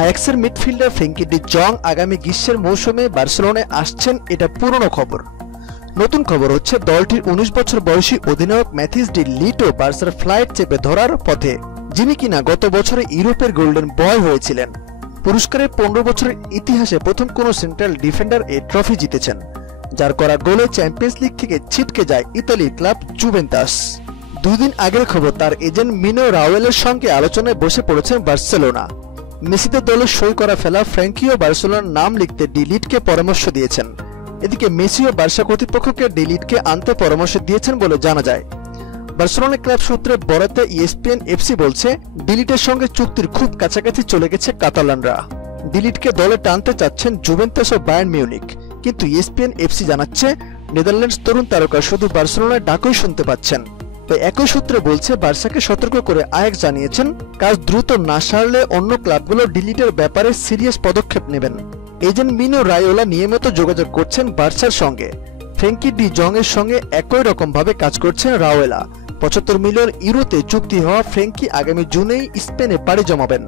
আয়াক্সের midfielder Frenkie de Jong আগামী গ্রীষ্মের মৌসুমে বার্সেলোনায় আসছেন, এটা পুরনো খবর। নতুন খবর হচ্ছে দলটির 19 বছর বয়সী অধিনায়ক ম্যাথিস ডি লিটো বার্সার ফ্লাইট চেপে ধরার পথে, যিনি কিনা গত বছরে ইউরোপের গোল্ডেন বয় হয়েছিলেন। পুরস্কারের 15 বছরের ইতিহাসে প্রথম কোনো সেন্ট্রাল ডিফেন্ডার এই ট্রফি জিতেছেন, যার করা গোলে চ্যাম্পিয়ন্স লিগ থেকে ছিটকে যায় ইতালির ক্লাব জুভেন্টাস। 2 দিন আগের খবর, তার এজেন্ট মিনো রাউয়েলের সঙ্গে আলোচনায় বসে পড়েছেন বার্সেলোনা। মেসিদের দলে সই করা ফেলা ফ্র্যাঙ্কিও বার্সেলোনার নাম লিখতে ডি লিটকে পরামর্শ দিয়েছেন। এদিকে মেসিও বার্সা কর্তৃপক্ষকে ডি লিটকে আনতে পরামর্শ দিয়েছেন বলে জানা যায়। বার্সেলোনা ক্লাব সূত্রে বরাতে ইএসপিএন এফসি বলছে, ডি লিটের সঙ্গে চুক্তির খুব কাছাকাছি চলে গেছে কাতালানরা। ডি লিটকে দলে টানতে চাচ্ছেন জুভেন্টাস ও বায়ার্ন মিউনিখ, কিন্তু ইএসপিএন এফসি জানাচ্ছে নেদারল্যান্ডস তরুণ তারকা শুধু বার্সেলোনার ডাকই শুনতে পাচ্ছেন। তাই একই সূত্রে বলছে, বার্সাকে সতর্ক করে আয়াক্স জানিয়েছেন কাজ দ্রুত না সারলে অন্য ক্লাবগুলো ডি লিটের ব্যাপারে সিরিয়াস পদক্ষেপ নেবেন। এজেন্ট মিনো রায়োলা নিয়মিত যোগাযোগ করছেন বার্সার সঙ্গে। ফ্রেঙ্কি ডি জং এর সঙ্গে একই রকম ভাবে কাজ করছেন রাওয়েলা। 75 মিলিয়ন ইউরোতে চুক্তি হওয়া ফ্রেঙ্কি আগামী জুনেই স্পেনে পাড়ি জমাবেন।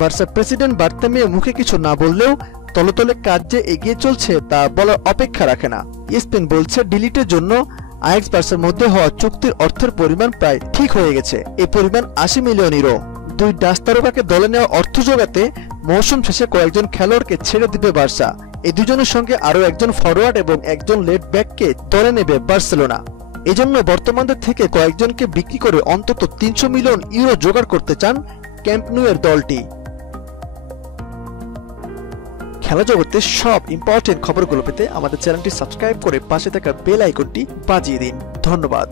বার্সার প্রেসিডেন্ট বার্তামিও মুখে কিছু না বললেও তলতলে কাজ যে এগিয়ে চলছে তা বলার অপেক্ষা রাখে না। স্পেন বলছে, ডি লিটের জন্য আয়াক্স বার্সার মধ্যে হওয়া চুক্তির অর্থের পরিমাণ প্রায় ঠিক হয়ে গেছে। এই পরিমাণ 80 মিলিয়ন ইউরো। 2 ডাচ তারকাকে দলে নেওয়া অর্থ জোগাতে মৌসুম শেষে কয়েকজন খেলোয়াড়কে ছেড়ে দিবে বার্সা। এই দুজনের সঙ্গে আরও একজন ফরওয়ার্ড এবং একজন লেফট ব্যাককে দলে নেবে বার্সেলোনা। এজন্য বর্তমানদের থেকে কয়েকজনকে বিক্রি করে অন্তত 300 মিলিয়ন ইউরো জোগাড় করতে চান ক্যাম্প নু এর দলটি। খেলা জগতের সব ইম্পর্টেন্ট খবরগুলো পেতে আমাদের চ্যানেলটি সাবস্ক্রাইব করে পাশে থাকা বেল আইকনটি বাজিয়ে দিন। ধন্যবাদ।